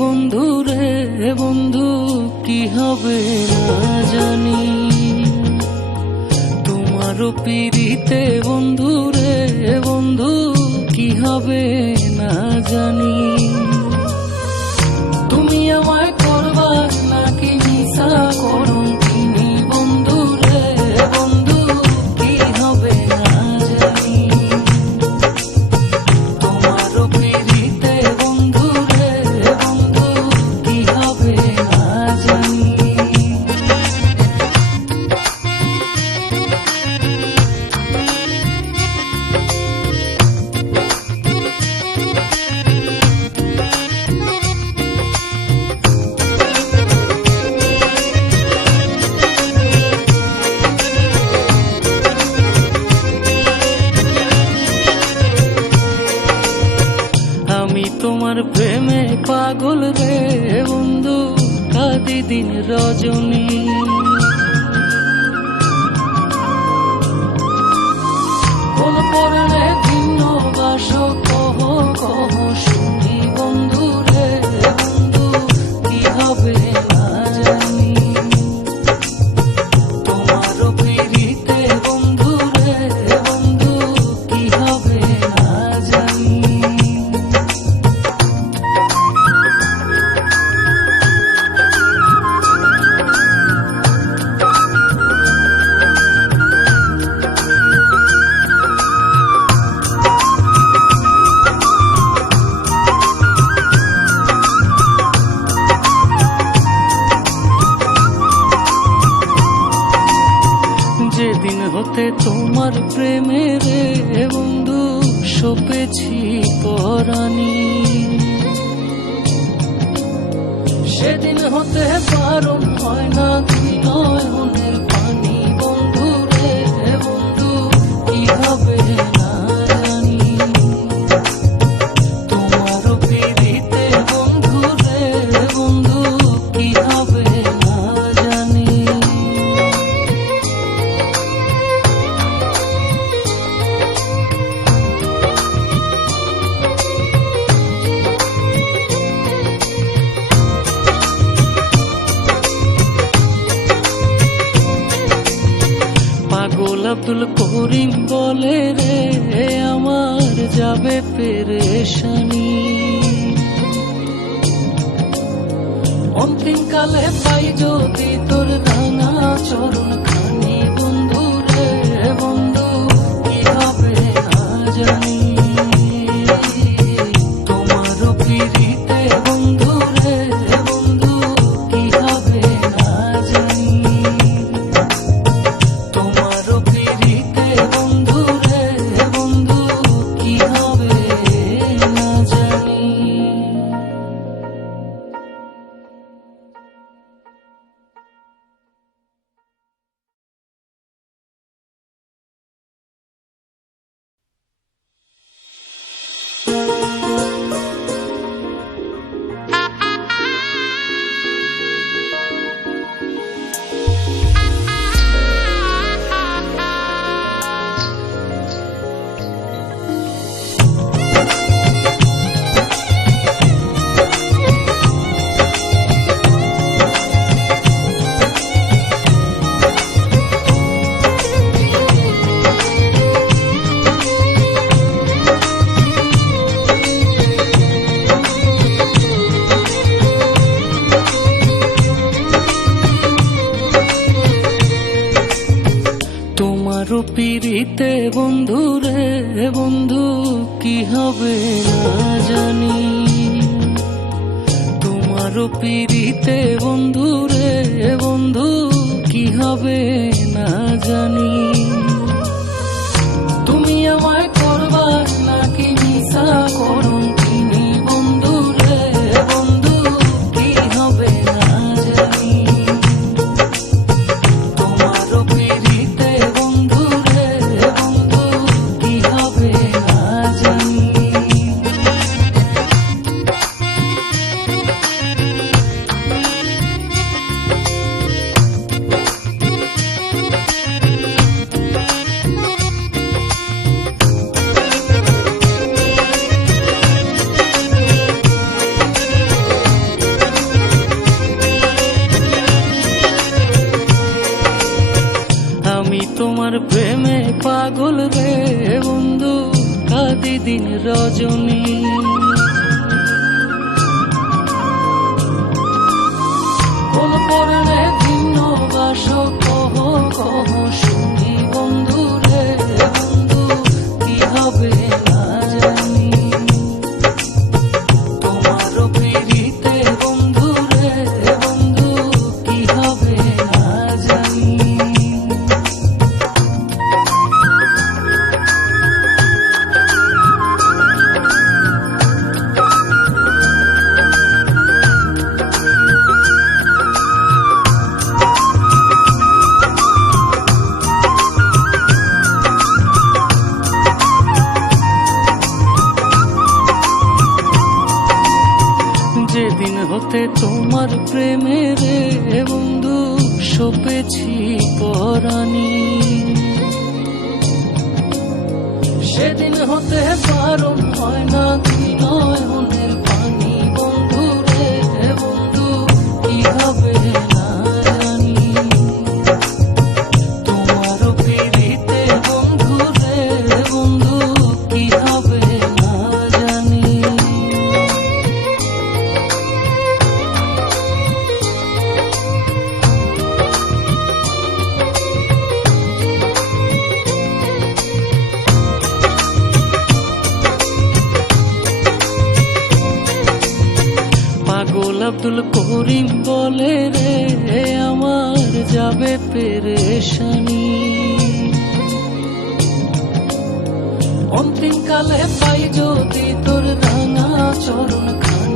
বন্ধু রে বন্ধু কি হবে না জানি, তোমারও পিরিতে বন্ধু রে বন্ধু কি হবে না জানি। তুমি আমায় করবা নাকি মিশা করুন তিনি বন্ধু রে বন্ধু কি হবে না জানি, তোমারও পিরিতে বন্ধু রে বন্ধু কি হবে না জানি। আমি তোমার প্রেমে পাগল রে বন্ধু, কাঁদি দিন রজনী। কোন পরাণে ভিন্ন বাস কহ কহ শুনি বন্ধু রে বন্ধু কি হবে না জানি, তোমারও পিরিতে বন্ধু রে বন্ধু কি হবে না জানি। যেদিন হতে তোমার প্রেমে রে বন্ধু সপেছি পরাণী, সেদিন হতে বারণ হয় না তুই নয়নের পানি বন্ধু রে বন্ধু কি হবে না জানি, তোমারও পিরিতে বন্ধু রে বন্ধু কি হবে না জানি। পাগল আব্দুল করিম বলে রে আমার যাবে পেরেশানি, অন্তিম কালে পাই যদি তোর রাঙা চরণ খানি বন্ধু রে বন্ধু কি হবে না জানি, তোমারও পিরিতে বন্ধু রে বন্ধু কি হবে না জানি, তোমারও পিরিতে বন্ধু রে বন্ধু কি হবে না জানি। তোমারও পিরিতে বন্ধু রে বন্ধু কি হবে না জানি, তোমারও পিরিতে বন্ধু রে বন্ধু কি হবে না জানি, তুমি আমায় করবা নাকি মিশা করুন তিনি বন্ধু রে বন্ধু কি হবে না জানি, তোমারও পিরিতে বন্ধু রে বন্ধু কি হবে না জানি। তোমার প্রেমে পাগল রে বন্ধু, কাঁদি দিন রজনী। কোন পরনে ভিন্ন বাস কহ কহ শুনি বন্ধু রে বন্ধু, কি হবে না জানি। তোমারও পিরিতে বন্ধু রে বন্ধু, কি হবে না জানি। যেদিন হতে তোমার প্রেমে রে বন্ধু সপেছি পরাণী, সেদিন হতে বারণ হয় না নয়নের পানি বন্ধু রে বন্ধু, কি হবে না জানি। তোমারও পিরিতে বন্ধু রে বন্ধু, কি হবে না জানি। পাগল আব্দুল করিম বলে রে আমার যাবে পেরেশানি, অন্তিম কালে পাই যদি তোর রাঙা চরণ খানি।